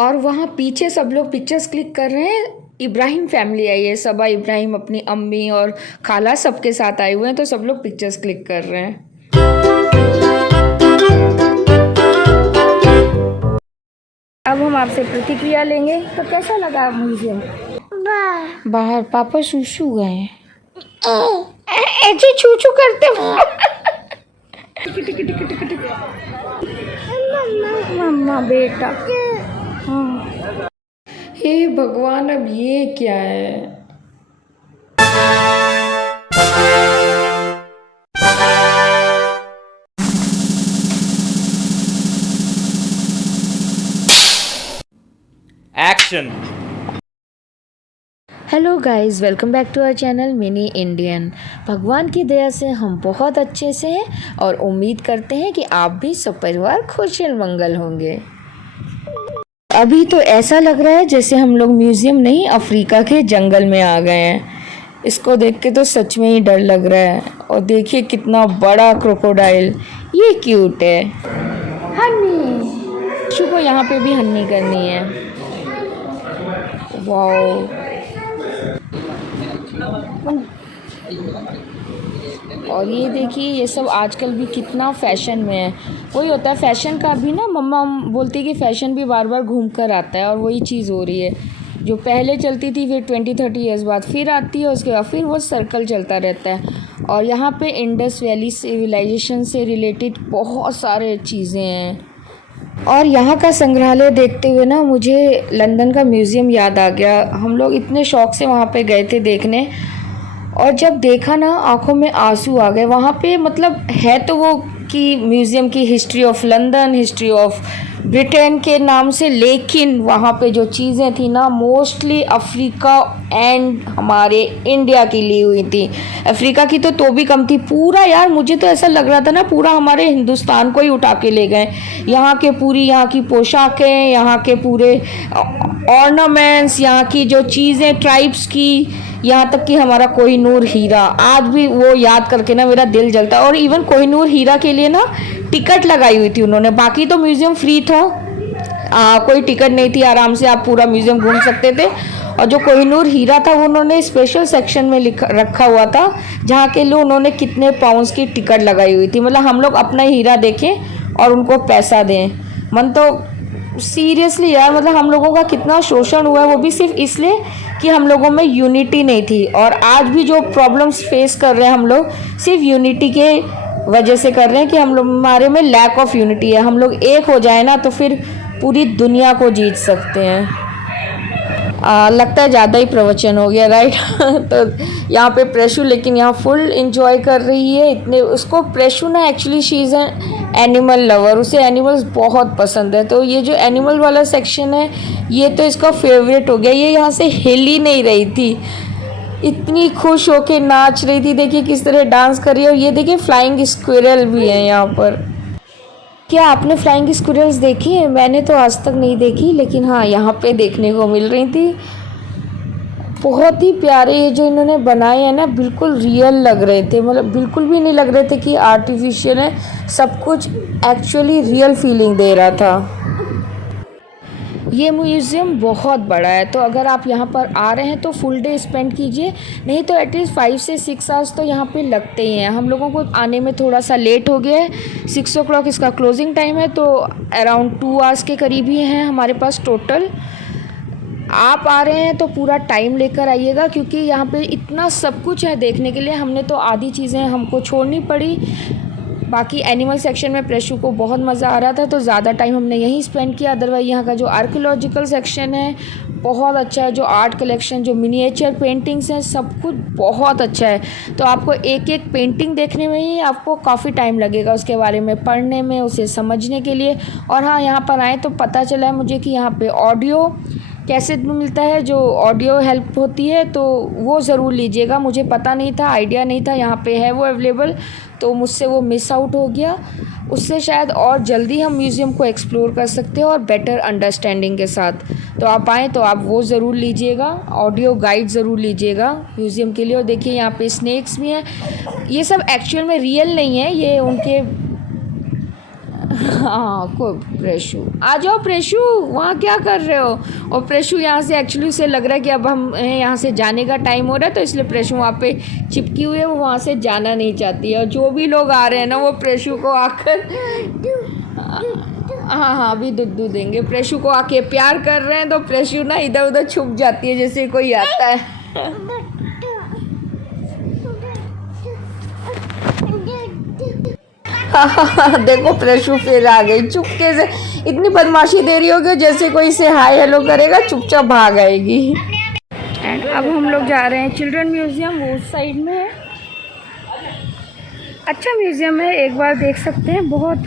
और वहाँ पीछे सब लोग पिक्चर्स क्लिक कर रहे हैं। इब्राहिम फैमिली आई है, सबा इब्राहिम अपनी अम्मी और खाला सबके साथ आए हुए हैं, तो सब लोग पिक्चर्स क्लिक कर रहे हैं। अब हम आपसे प्रतिक्रिया लेंगे। तो कैसा लगा म्यूजियम? बाहर पापा शूशू गए हैं, ऐसे छू करते मम्मा बेटा। हाँ, हे भगवान, अब ये क्या है? Action. Hello guys, welcome back to our channel mini Indian. भगवान की दया से हम बहुत अच्छे से हैं और उम्मीद करते हैं कि आप भी सब परिवार खुशहाल मंगल होंगे। अभी तो ऐसा लग रहा है जैसे हम लोग म्यूजियम नहीं, अफ्रीका के जंगल में आ गए हैं। इसको देख के तो सच में ही डर लग रहा है। और देखिए कितना बड़ा क्रोकोडाइल, ये क्यूट है। हनी शु को यहाँ पे भी हन्नी करनी है। वाओ, और ये देखिए ये सब आजकल भी कितना फैशन में है। वही होता है फैशन का भी ना, मम्मा बोलती है कि फैशन भी बार बार घूम कर आता है, और वही चीज़ हो रही है। जो पहले चलती थी फिर 20-30 ईयर्स बाद फिर आती है, उसके बाद फिर वो सर्कल चलता रहता है। और यहाँ पे इंडस वैली सिविलाइजेशन से रिलेटेड बहुत सारे चीज़ें हैं। और यहाँ का संग्रहालय देखते हुए ना मुझे लंदन का म्यूज़ियम याद आ गया। हम लोग इतने शौक से वहाँ पे गए थे देखने, और जब देखा ना आंखों में आंसू आ गए। वहाँ पे मतलब है तो वो कि म्यूज़ियम की history of London, history of Britain के नाम से, लेकिन वहाँ पे जो चीज़ें थी ना मोस्टली अफ्रीका एंड हमारे इंडिया की ली हुई थी। अफ्रीका की तो भी कम थी। पूरा यार मुझे तो ऐसा लग रहा था ना पूरा हमारे हिंदुस्तान को ही उठा के ले गए। यहाँ की पोशाकें, यहाँ के पूरे ऑर्नामेंट्स, यहाँ की जो चीज़ें ट्राइब्स की, यहाँ तक कि हमारा कोहिनूर हीरा आज भी वो याद करके ना मेरा दिल जलता है। और इवन कोहिनूर हीरा के लिए ना टिकट लगाई हुई थी उन्होंने। बाकी तो म्यूज़ियम फ्री था, कोई टिकट नहीं थी, आराम से आप पूरा म्यूज़ियम घूम सकते थे। और जो कोहिनूर हीरा था वो उन्होंने स्पेशल सेक्शन में रखा हुआ था, जहाँ के लिए उन्होंने कितने पाउंड्स की टिकट लगाई हुई थी। मतलब हम लोग अपना हीरा देखें और उनको पैसा दें। मन तो सीरियसली यार, मतलब हम लोगों का कितना शोषण हुआ है, वो भी सिर्फ इसलिए कि हम लोगों में यूनिटी नहीं थी। और आज भी जो प्रॉब्लम्स फेस कर रहे हैं हम लोग सिर्फ यूनिटी के वजह से कर रहे हैं, कि हम लोग हमारे में लैक ऑफ यूनिटी है। हम लोग एक हो जाए ना तो फिर पूरी दुनिया को जीत सकते हैं। लगता है ज़्यादा ही प्रवचन हो गया, राइट? तो यहाँ पे प्रेशु लेकिन यहाँ फुल इंजॉय कर रही है। इतने उसको प्रेशु ना actually she is an animal lover, उसे एनिमल्स बहुत पसंद है। तो ये जो एनिमल वाला सेक्शन है ये तो इसका फेवरेट हो गया। ये यहाँ से हिल ही नहीं रही थी, इतनी खुश होके नाच रही थी। देखिए किस तरह डांस कर रही है। और ये देखिए फ्लाइंग स्क्विरल भी है यहाँ पर। क्या आपने फ्लाइंग स्क्विरल्स देखी है? मैंने तो आज तक नहीं देखी, लेकिन हाँ यहाँ पे देखने को मिल रही थी। बहुत ही प्यारे ये जो इन्होंने बनाए हैं ना, बिल्कुल रियल लग रहे थे। मतलब बिल्कुल भी नहीं लग रहे थे कि आर्टिफिशियल है, सब कुछ एक्चुअली रियल फीलिंग दे रहा था। ये म्यूज़ियम बहुत बड़ा है, तो अगर आप यहाँ पर आ रहे हैं तो फुल डे स्पेंड कीजिए, नहीं तो एटलीस्ट 5 से 6 आवर्स तो यहाँ पे लगते ही हैं। हम लोगों को आने में थोड़ा सा लेट हो गया है, 6 o'clock इसका क्लोजिंग टाइम है, तो अराउंड 2 आवर्स के करीब ही हैं हमारे पास टोटल। आप आ रहे हैं तो पूरा टाइम लेकर आइएगा, क्योंकि यहाँ पे इतना सब कुछ है देखने के लिए। हमने तो आधी चीज़ें हमको छोड़नी पड़ी। बाकी एनिमल सेक्शन में प्रेशु को बहुत मज़ा आ रहा था, तो ज़्यादा टाइम हमने यहीं स्पेंड किया। अदरवाइज यहाँ का जो आर्कियोलॉजिकल सेक्शन है बहुत अच्छा है, जो आर्ट कलेक्शन, जो मिनिएचर पेंटिंग्स हैं, सब कुछ बहुत अच्छा है। तो आपको एक एक पेंटिंग देखने में ही आपको काफ़ी टाइम लगेगा, उसके बारे में पढ़ने में, उसे समझने के लिए। और हाँ, यहाँ पर आए तो पता चला है मुझे कि यहाँ पे ऑडियो कैसेट में मिलता है, जो ऑडियो हेल्प होती है, तो वो ज़रूर लीजिएगा। मुझे पता नहीं था, आइडिया नहीं था यहाँ पे है वो अवेलेबल, तो मुझसे वो मिस आउट हो गया। उससे शायद और जल्दी हम म्यूज़ियम को एक्सप्लोर कर सकते हैं और बेटर अंडरस्टैंडिंग के साथ। तो आप आएँ तो आप वो ज़रूर लीजिएगा, ऑडियो गाइड ज़रूर लीजिएगा म्यूज़ियम के लिए। और देखिए यहाँ पे स्नैक्स भी हैं। ये सब एक्चुअल में रियल नहीं है, ये उनके हाँ को प्रेशु, आ जाओ प्रेशु, वहाँ क्या कर रहे हो? और प्रेशु यहाँ से एक्चुअली उसे लग रहा है कि अब हम यहाँ से जाने का टाइम हो रहा है, तो इसलिए प्रेशु वहाँ पे चिपकी हुई है, वो वहाँ से जाना नहीं चाहती है। और जो भी लोग आ रहे हैं ना वो प्रेशु को आकर हाँ हाँ अभी दूध देंगे। प्रेशु को आके प्यार कर रहे हैं, तो प्रेशु ना इधर उधर छुप जाती है जैसे कोई आता है। देखो प्रेशु फिर आ गई चुपके से, इतनी बदमाशी दे रही होगी जैसे कोई इसे हाय हेलो करेगा चुपचाप भाग आएगी। एंड अब हम लोग जा रहे हैं चिल्ड्रन म्यूजियम, वो उस साइड में है। अच्छा म्यूजियम है, एक बार देख सकते हैं। बहुत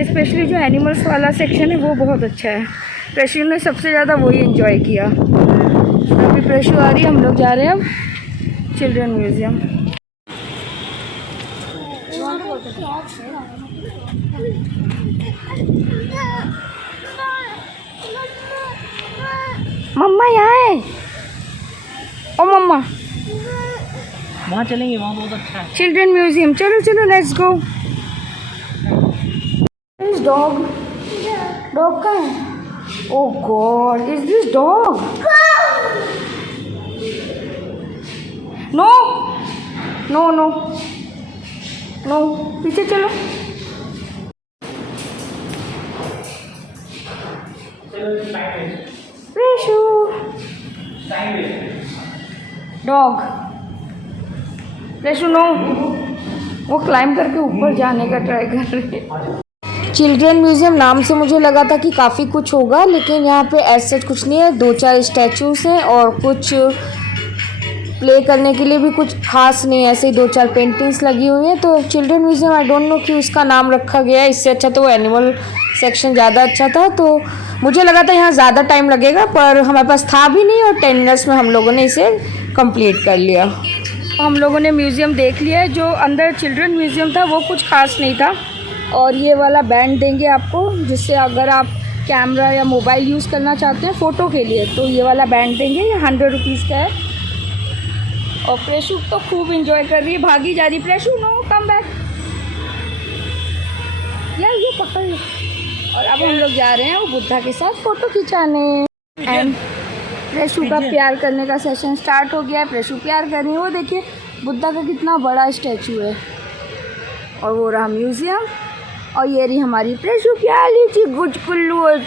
स्पेशली जो एनिमल्स वाला सेक्शन है वो बहुत अच्छा है। प्रेशु ने सबसे ज़्यादा वही एंजॉय किया। अभी प्रेशु आ रही है, हम लोग जा रहे हैं अब चिल्ड्रन म्यूजियम। मम्मा यहाँ है, ओ मम्मा वहाँ चलेंगे, वहाँ बहुत अच्छा है चिल्ड्रन म्यूजियम। चलो चलो लेट्स गो। डॉग डॉग कहाँ है? Oh god, is this dog? No no no no, पीछे चलो। प्रेशु डॉग, प्रेशु नो, वो क्लाइंब करके ऊपर जाने का ट्राई कर रही है। चिल्ड्रन म्यूजियम नाम से मुझे लगा था कि काफ़ी कुछ होगा, लेकिन यहाँ पे ऐसा कुछ नहीं है। 2-4 स्टैचूज़ हैं और कुछ प्ले करने के लिए भी कुछ खास नहीं है, ऐसे ही 2-4 पेंटिंग्स लगी हुई हैं। तो children museum I don't know कि उसका नाम रखा गया है, इससे अच्छा तो वो एनिमल सेक्शन ज़्यादा अच्छा था। तो मुझे लगा था यहाँ ज़्यादा टाइम लगेगा, पर हमारे पास था भी नहीं और 10 मिनट्स में हम लोगों ने इसे कंप्लीट कर लिया। हम लोगों ने म्यूज़ियम देख लिया है। जो अंदर चिल्ड्रन म्यूज़ियम था वो कुछ खास नहीं था। और ये वाला बैंड देंगे आपको, जिससे अगर आप कैमरा या मोबाइल यूज़ करना चाहते हैं फ़ोटो के लिए, तो ये वाला बैंड देंगे। ये 100 रुपीज़ का है। और प्रेशु तो खूब इंजॉय कर रही है, भागी जा रही। प्रेशु नो, कम बैक यार, ये पकड़ लो। और अब हम लोग जा रहे हैं वो बुद्धा के साथ फ़ोटो खिंचाने। एंड प्रेशु का प्यार करने का सेशन स्टार्ट हो गया है। प्रेशु प्यार कर रही है। वो देखिए बुद्धा का कितना बड़ा स्टैचू है। और वो रहा म्यूज़ियम, और ये रही हमारी प्रेशु प्याली ची गुज कुल्लू। और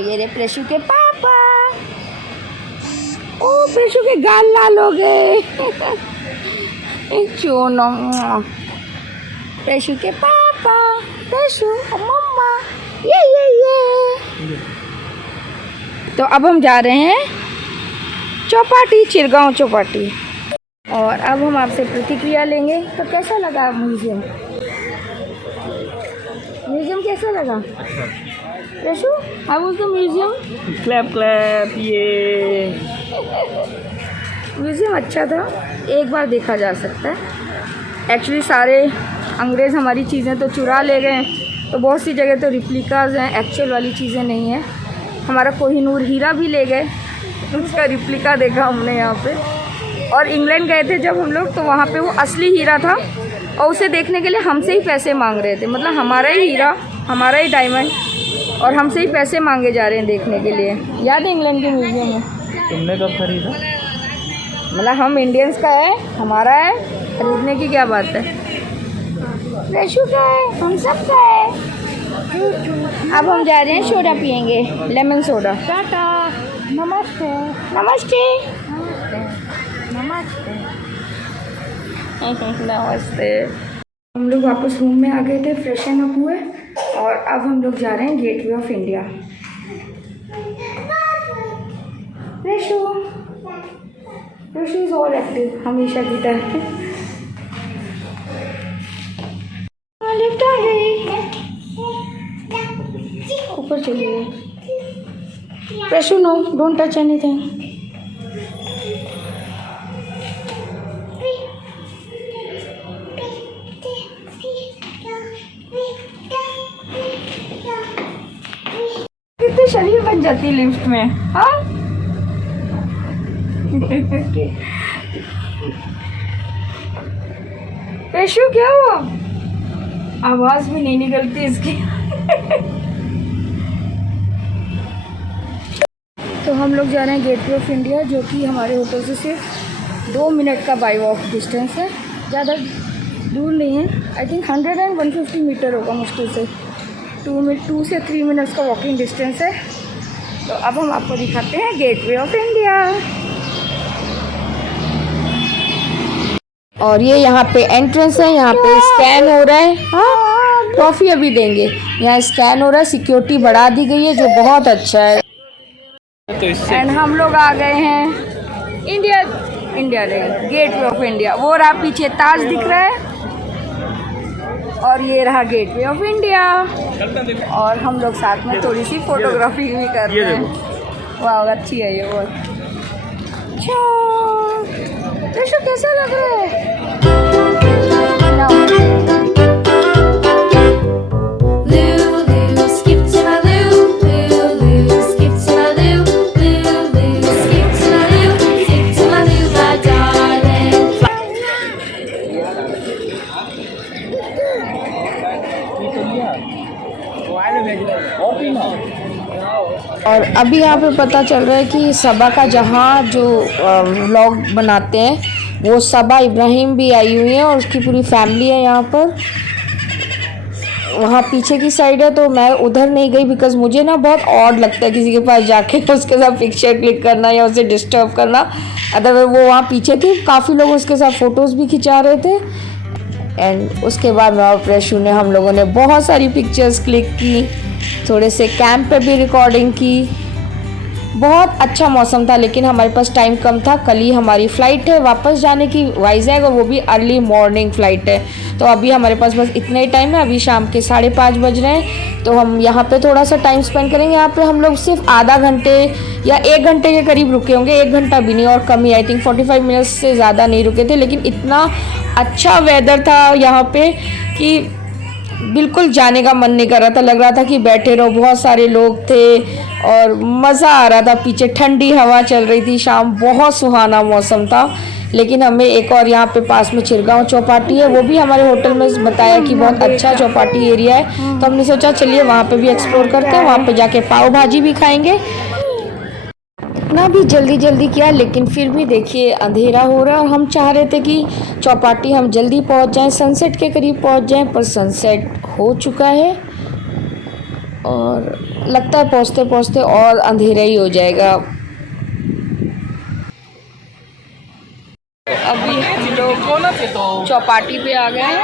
ये रहे प्रेशु के पापा। ओ प्रेशु के गाल लाल हो गए। चोनो प्रेशु के पापा, प्रेशु और मम्मा, ये। तो अब हम जा रहे हैं चौपाटी, चिरगांव चौपाटी। और अब हम आपसे प्रतिक्रिया लेंगे। तो कैसा लगा म्यूज़ियम? म्यूज़ियम कैसा लगा? Preshu, how was the museum? Clap clap, ये म्यूज़ियम अच्छा था, एक बार देखा जा सकता है। एक्चुअली सारे अंग्रेज़ हमारी चीज़ें तो चुरा ले गए, तो बहुत सी जगह तो रिप्लिकाज हैं, एक्चुअल वाली चीज़ें नहीं हैं। हमारा कोहिनूर हीरा भी ले गए, उसका रिप्लिका देखा हमने यहाँ पे। और इंग्लैंड गए थे जब हम लोग, तो वहाँ पे वो असली हीरा था, और उसे देखने के लिए हमसे ही पैसे मांग रहे थे। मतलब हमारा ही हीरा, हमारा ही डायमंड, और हमसे ही पैसे मांगे जा रहे हैं देखने के लिए। याद है इंग्लैंड के म्यूज़ियम में? तुमने कब खरीदा? मतलब हम इंडियंस का है, हमारा है, खरीदने की क्या बात है। प्रेशु का है, हम सब का है। अब हम जा रहे हैं सोडा पियेंगे, लेमन सोडा। टाटा, नमस्ते नमस्ते नमस्ते नमस्ते। हम लोग वापस रूम में आ गए थे, फ्रेशन अप हुए, और अब हम लोग जा रहे हैं gateway of India. Preshu is all active, हमेशा की तरह। लिफ्ट आ गई, ऊपर चलिए। Preshu no, don't touch anything. कितने शरीर बन जाती है लिफ्ट में, हाँ? प्रेशु क्या हुआ? आवाज़ भी नहीं निकलती इसकी। तो हम लोग जा रहे हैं गेटवे ऑफ इंडिया, जो कि हमारे होटल से सिर्फ 2 मिनट का बाई वॉक डिस्टेंस है, ज़्यादा दूर नहीं है। आई थिंक 100 एंड 150 मीटर होगा मुश्किल से। 2 से 3 मिनट्स का वॉकिंग डिस्टेंस है। तो अब हम आपको दिखाते हैं गेटवे ऑफ इंडिया। और ये यहाँ पे एंट्रेंस है, यहाँ पे स्कैन हो रहा है। हाँ, ट्रॉफी अभी देंगे। यहाँ स्कैन हो रहा है, सिक्योरिटी बढ़ा दी गई है, जो बहुत अच्छा है। एंड हम लोग आ गए हैं इंडिया नहीं, गेटवे ऑफ इंडिया। वो रहा पीछे ताज दिख रहा है, और ये रहा गेटवे ऑफ इंडिया। और हम लोग साथ में थोड़ी सी फोटोग्राफी भी कर रहे हैं। वाह, अच्छी है ये बहुत। अच्छा, कैसा लग रहा है? और अभी यहाँ पे पता चल रहा है कि सबा का जहाँ जो व्लॉग बनाते हैं वो सबा इब्राहिम भी आई हुई है और उसकी पूरी फैमिली है यहाँ पर। वहाँ पीछे की साइड है, तो मैं उधर नहीं गई बिकॉज मुझे ना बहुत ऑड लगता है किसी के पास जाके उसके साथ पिक्चर क्लिक करना या उसे डिस्टर्ब करना। अदरवाइज वो वहाँ पीछे थी, काफ़ी लोग उसके साथ फ़ोटोज़ भी खिंचा रहे थे। एंड उसके बाद मैं और प्रेशू ने हम लोगों ने बहुत सारी पिक्चर्स क्लिक की, थोड़े से कैंप पे भी रिकॉर्डिंग की। बहुत अच्छा मौसम था, लेकिन हमारे पास टाइम कम था। कल ही हमारी फ़्लाइट है वापस जाने की वाइजैग, और वो भी अर्ली मॉर्निंग फ़्लाइट है। तो अभी हमारे पास बस इतना ही टाइम है। अभी शाम के 5:30 बज रहे हैं, तो हम यहाँ पे थोड़ा सा टाइम स्पेंड करेंगे। यहाँ पे हम लोग सिर्फ आधा घंटे या 1 घंटे के करीब रुके होंगे, 1 घंटा भी नहीं और कम ही। आई थिंक 45 मिनट्स से ज़्यादा नहीं रुके थे, लेकिन इतना अच्छा वेदर था यहाँ पे कि बिल्कुल जाने का मन नहीं कर रहा था। लग रहा था कि बैठे रहो। बहुत सारे लोग थे और मज़ा आ रहा था। पीछे ठंडी हवा चल रही थी, शाम बहुत सुहाना मौसम था। लेकिन हमें एक और यहाँ पे पास में चिरगांव चौपाटी है, वो भी हमारे होटल में बताया कि बहुत अच्छा चौपाटी एरिया है। तो हमने सोचा चलिए वहाँ पे भी एक्सप्लोर करते हैं, वहाँ पे जाके पाव भाजी भी खाएंगे। इतना भी जल्दी किया, लेकिन फिर भी देखिए अंधेरा हो रहा है और हम चाह रहे थे कि चौपाटी हम जल्दी पहुंच जाएं, सनसेट के करीब पहुंच जाएं, पर सनसेट हो चुका है और लगता है पहुंचते पहुंचते और अंधेरा ही हो जाएगा। अभी हम लोग चौपाटी पे आ गए हैं।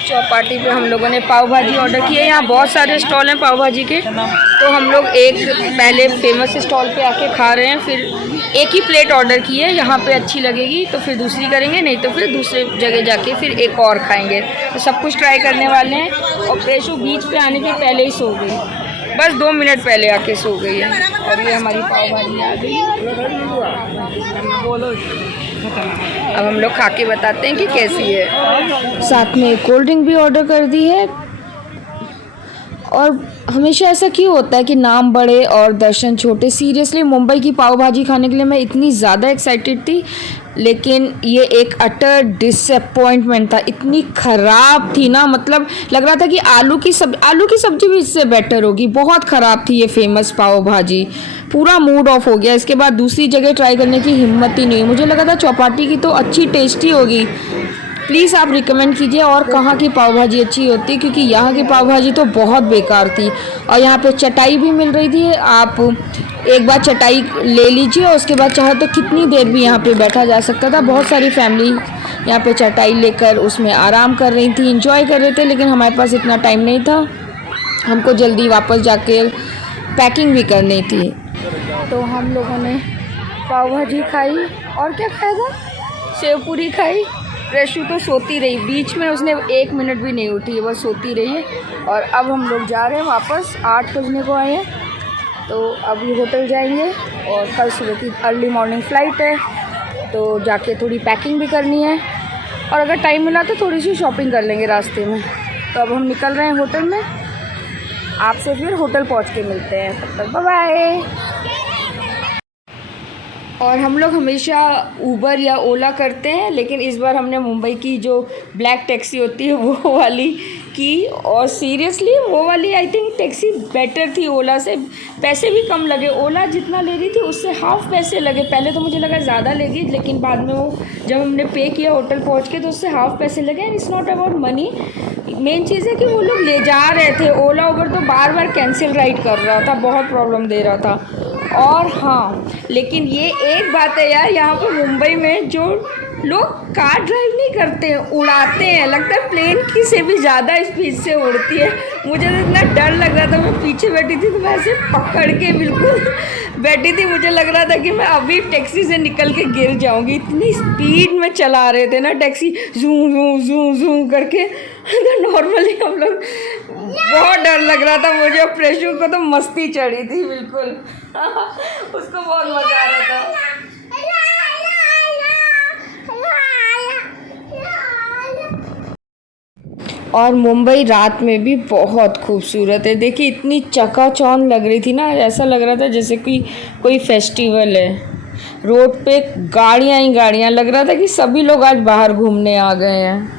चौपाटी पे हम लोगों ने पाव भाजी ऑर्डर की है। यहाँ बहुत सारे स्टॉल हैं पाव भाजी के, तो हम लोग एक पहले फेमस स्टॉल पे आके खा रहे हैं, फिर एक ही प्लेट ऑर्डर की है। यहाँ पे अच्छी लगेगी तो फिर दूसरी करेंगे, नहीं तो फिर दूसरे जगह जाके फिर एक और खाएंगे। तो सब कुछ ट्राई करने वाले हैं। और प्रेशू बीच पे आने के पहले ही सो गई, बस 2 मिनट पहले आके सो गई है। और ये हमारी पाव भाजी आ गई। अब हम लोग खा के बताते हैं कि कैसी है। साथ में कोल्ड ड्रिंक भी ऑर्डर कर दी है। और हमेशा ऐसा क्यों होता है कि नाम बड़े और दर्शन छोटे। सीरियसली मुंबई की पाव भाजी खाने के लिए मैं इतनी ज़्यादा एक्साइटेड थी, लेकिन ये एक अटर डिसअपॉइंटमेंट था। इतनी ख़राब थी ना, मतलब लग रहा था कि आलू की सब्ज़ी भी इससे बेटर होगी। बहुत ख़राब थी ये फेमस पाव भाजी। पूरा मूड ऑफ हो गया। इसके बाद दूसरी जगह ट्राई करने की हिम्मत ही नहीं। मुझे लगा था चौपाटी की तो अच्छी टेस्टी होगी। प्लीज़ आप रिकमेंड कीजिए और कहाँ की पाव भाजी अच्छी होती है, क्योंकि यहाँ की पाव भाजी तो बहुत बेकार थी। और यहाँ पे चटाई भी मिल रही थी। आप एक बार चटाई ले लीजिए और उसके बाद चाहे तो कितनी देर भी यहाँ पे बैठा जा सकता था। बहुत सारी फैमिली यहाँ पे चटाई लेकर उसमें आराम कर रही थी, इंजॉय कर रहे थे। लेकिन हमारे पास इतना टाइम नहीं था, हमको जल्दी वापस जाके पैकिंग भी करनी थी। तो हम लोगों ने पाव भाजी खाई और क्या खाया था, सेव पूरी खाई। प्रेशू तो सोती रही, बीच में उसने 1 मिनट भी नहीं उठी है, बस सोती रही है। और अब हम लोग जा रहे हैं वापस, 8 बजने को आए हैं। तो अभी होटल जाएंगे और कल सुबह की अर्ली मॉर्निंग फ़्लाइट है, तो जाके थोड़ी पैकिंग भी करनी है। और अगर टाइम मिला तो थोड़ी सी शॉपिंग कर लेंगे रास्ते में। तो अब हम निकल रहे हैं होटल में। आपसे फिर होटल पहुंच के मिलते हैं, तब तक बाय बाय। और हम लोग हमेशा ऊबर या ओला करते हैं, लेकिन इस बार हमने मुंबई की जो ब्लैक टैक्सी होती है वो वाली की, और सीरियसली वो वाली आई थिंक टैक्सी बेटर थी ओला से। पैसे भी कम लगे, ओला जितना ले रही थी उससे हाफ पैसे लगे। पहले तो मुझे लगा ज़्यादा लेगी, लेकिन बाद में वो जब हमने पे किया होटल पहुंच के तो उससे हाफ पैसे लगे। And it's not about money, main चीज़ है कि वो लोग ले जा रहे थे। ओला उबर तो बार बार कैंसिल राइड कर रहा था, बहुत प्रॉब्लम दे रहा था। और हाँ, लेकिन ये एक बात है यार, यहाँ पर मुंबई में जो लोग कार ड्राइव नहीं करते हैं, उड़ाते हैं। लगता है प्लेन की से भी ज़्यादा स्पीड से उड़ती है। मुझे तो इतना डर लग रहा था, मैं पीछे बैठी थी तो मैं ऐसे पकड़ के बिल्कुल बैठी थी। मुझे लग रहा था कि मैं अभी टैक्सी से निकल के गिर जाऊंगी, इतनी स्पीड में चला रहे थे ना टैक्सी, जूं जूं जूं जूं करके। तो नॉर्मली हम लोग, बहुत डर लग रहा था मुझे। और प्रेशू को तो मस्ती चढ़ी थी बिल्कुल। उसको बहुत मज़ा आ रहा था। और मुंबई रात में भी बहुत खूबसूरत है। देखिए इतनी चकाचौंध लग रही थी ना, ऐसा लग रहा था जैसे कि कोई फेस्टिवल है। रोड पे गाड़ियां ही गाड़ियां, लग रहा था कि सभी लोग आज बाहर घूमने आ गए हैं।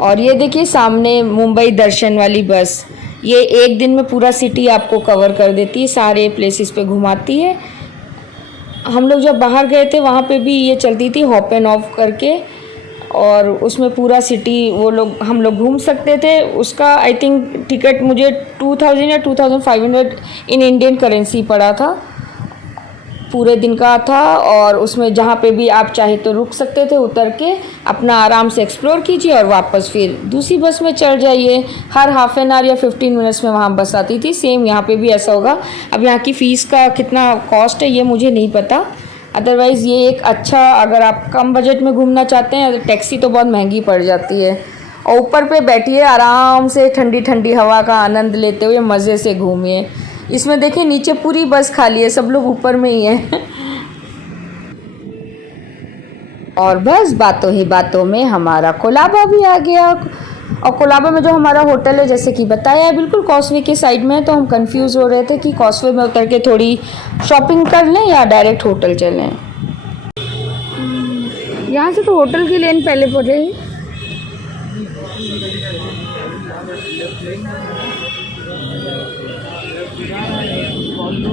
और ये देखिए सामने मुंबई दर्शन वाली बस, ये एक दिन में पूरा सिटी आपको कवर कर देती है, सारे प्लेसेस पे घुमाती है। हम लोग जब बाहर गए थे वहाँ पे भी ये चलती थी, हॉप एंड ऑफ करके, और उसमें पूरा सिटी वो लोग हम लोग घूम सकते थे। उसका आई थिंक टिकट मुझे 2000 या 2500 इन इंडियन करेंसी पड़ा था, पूरे दिन का था। और उसमें जहाँ पे भी आप चाहे तो रुक सकते थे, उतर के अपना आराम से एक्सप्लोर कीजिए और वापस फिर दूसरी बस में चढ़ जाइए। हर हाफ एन आवर या 15 मिनट्स में वहाँ बस आती थी। सेम यहाँ पे भी ऐसा होगा। अब यहाँ की फ़ीस का कितना कॉस्ट है ये मुझे नहीं पता, अदरवाइज़ ये एक अच्छा, अगर आप कम बजट में घूमना चाहते हैं, टैक्सी तो बहुत महंगी पड़ जाती है। और ऊपर पे बैठिए आराम से, ठंडी ठंडी हवा का आनंद लेते हुए मज़े से घूमिए। इसमें देखिए नीचे पूरी बस खाली है, सब लोग ऊपर में ही हैं। और बस बातों ही बातों में हमारा कोलाबा भी आ गया। और कोलाबा में जो हमारा होटल है, जैसे कि बताया है, बिल्कुल कॉस्वे के साइड में है। तो हम कंफ्यूज हो रहे थे कि कॉस्वे में उतर के थोड़ी शॉपिंग कर लें या डायरेक्ट होटल चलें। यहाँ से तो होटल की लेन पहले पड़ेगी।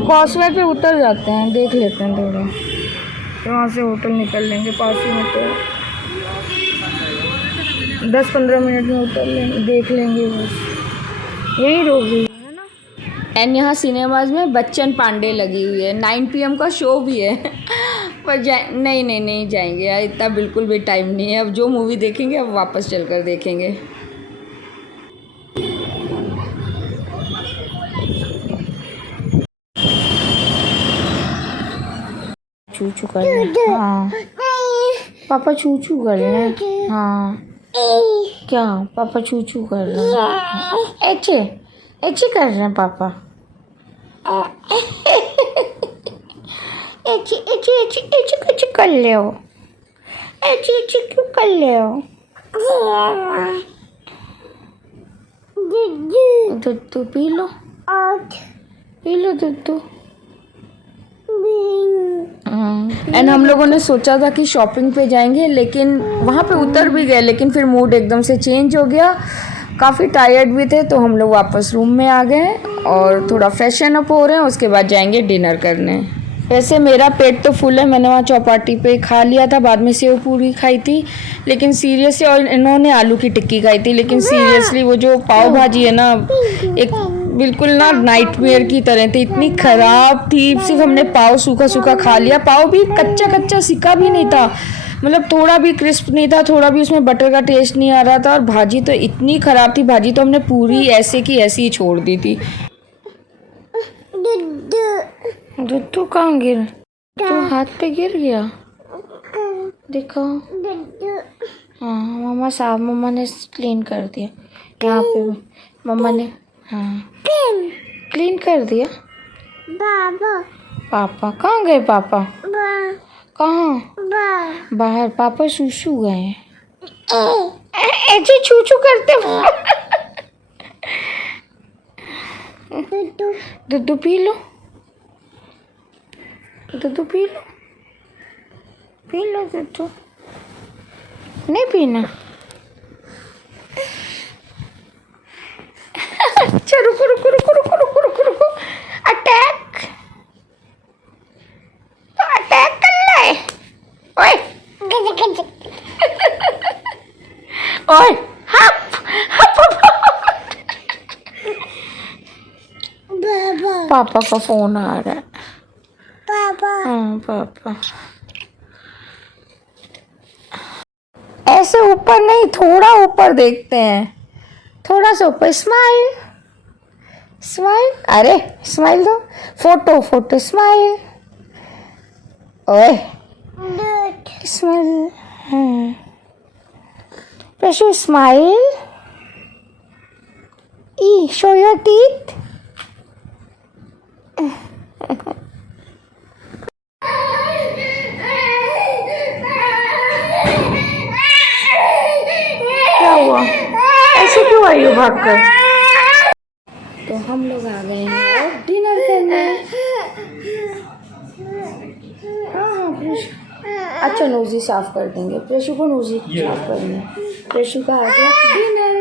कॉस्वे पे उतर जाते हैं, देख लेते हैं थोड़ा, तो वहाँ से होटल निकल लेंगे, पास ही में तो 10-15 मिनट में उतर लेंगे, देख लेंगे, बस यही रोक गई है ना। एंड यहाँ सिनेमाज में बच्चन पांडे लगी हुई है, 9 PM का शो भी है। पर नहीं जाएंगे यार, इतना बिल्कुल भी टाइम नहीं है। अब जो मूवी देखेंगे अब वापस चलकर देखेंगे। चूचू कर रहे हैं, हाँ पापा चूचू कर रहे हैं, हाँ क्या पापा चूचू कर रहे हैं, एचे एचे कर रहे हैं पापा, एचे एचे एचे एचे एचे कर ले हो, एचे एचे क्यों कर ले हो। दूध पी लो, पी लो दूध। एंड हम लोगों ने सोचा था कि शॉपिंग पे जाएंगे, लेकिन वहाँ पे उतर भी गए, लेकिन फिर मूड एकदम से चेंज हो गया। काफ़ी टायर्ड भी थे, तो हम लोग वापस रूम में आ गए और थोड़ा फ्रेशन अप हो रहे हैं, उसके बाद जाएंगे डिनर करने। वैसे मेरा पेट तो फुल है, मैंने वहाँ चौपाटी पे खा लिया था, बाद में सेव पूरी खाई थी, लेकिन सीरियसली, और इन्होंने आलू की टिक्की खाई थी, लेकिन सीरियसली वो जो पाव भाजी है ना, एक बिल्कुल ना नाइटमेयर की तरह थी, इतनी ख़राब थी। सिर्फ हमने पाव सूखा सूखा खा लिया, पाव भी कच्चा कच्चा, सिका भी नहीं था, मतलब थोड़ा भी क्रिस्प नहीं था, थोड़ा भी उसमें बटर का टेस्ट नहीं आ रहा था। और भाजी तो इतनी ख़राब थी, भाजी तो हमने पूरी ऐसे की ऐसी ही छोड़ दी थी। दुद्धू कहाँ गिर, तो हाथ पे गिर गया, देखो। हाँ मम्मा साहब, मम्मा ने क्लीन कर दिया यहाँ पे, मम्मा ने हाँ क्लीन कर दिया। पापा कहाँ गए? पापा कहाँ? बाहर। पापा शूशू गए हैं। ऐसे छू करते दूध पी लो, दूध पी लो, पी लो दूध। नहीं पीना? अच्छा रुको रुको रुको रुको रुको रुको रुको। अटैक, तो अटैक करना है। ओए ओए हप हप। पापा का फोन आ रहा है। हाँ पापा। ऐसे ऊपर नहीं, थोड़ा ऊपर देखते हैं, थोड़ा सा ऊपर। स्माइल स्माइल, अरे स्माइल दो। Photo photo smile. ओए स्माइल। प्रशु स्माइल। ई शो योर टीथ। क्या हुआ? ऐसे क्यों आई हो भागकर? तो हम लोग आ गए हैं अब डिनर करने। हाँ प्रशु, अच्छा नोजी साफ कर देंगे। प्रशु को नोजी साफ करनी है। प्रशु का आ गया डिनर।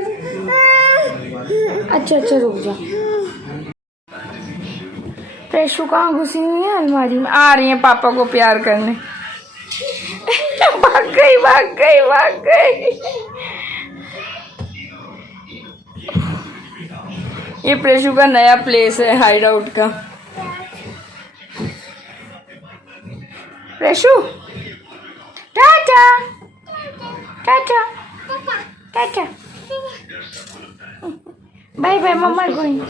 अच्छा अच्छा रुक जा। प्रशु कहाँ घुसी हुई है? अलमारी में। आ रही है पापा को प्यार करने। भाग गई भाग गई भाग गई। ये प्रशु का नया प्लेस है हाइड आउट का। प्रशु टाटा टाटा टाटा, बाय बाय मम्मा गोइंग।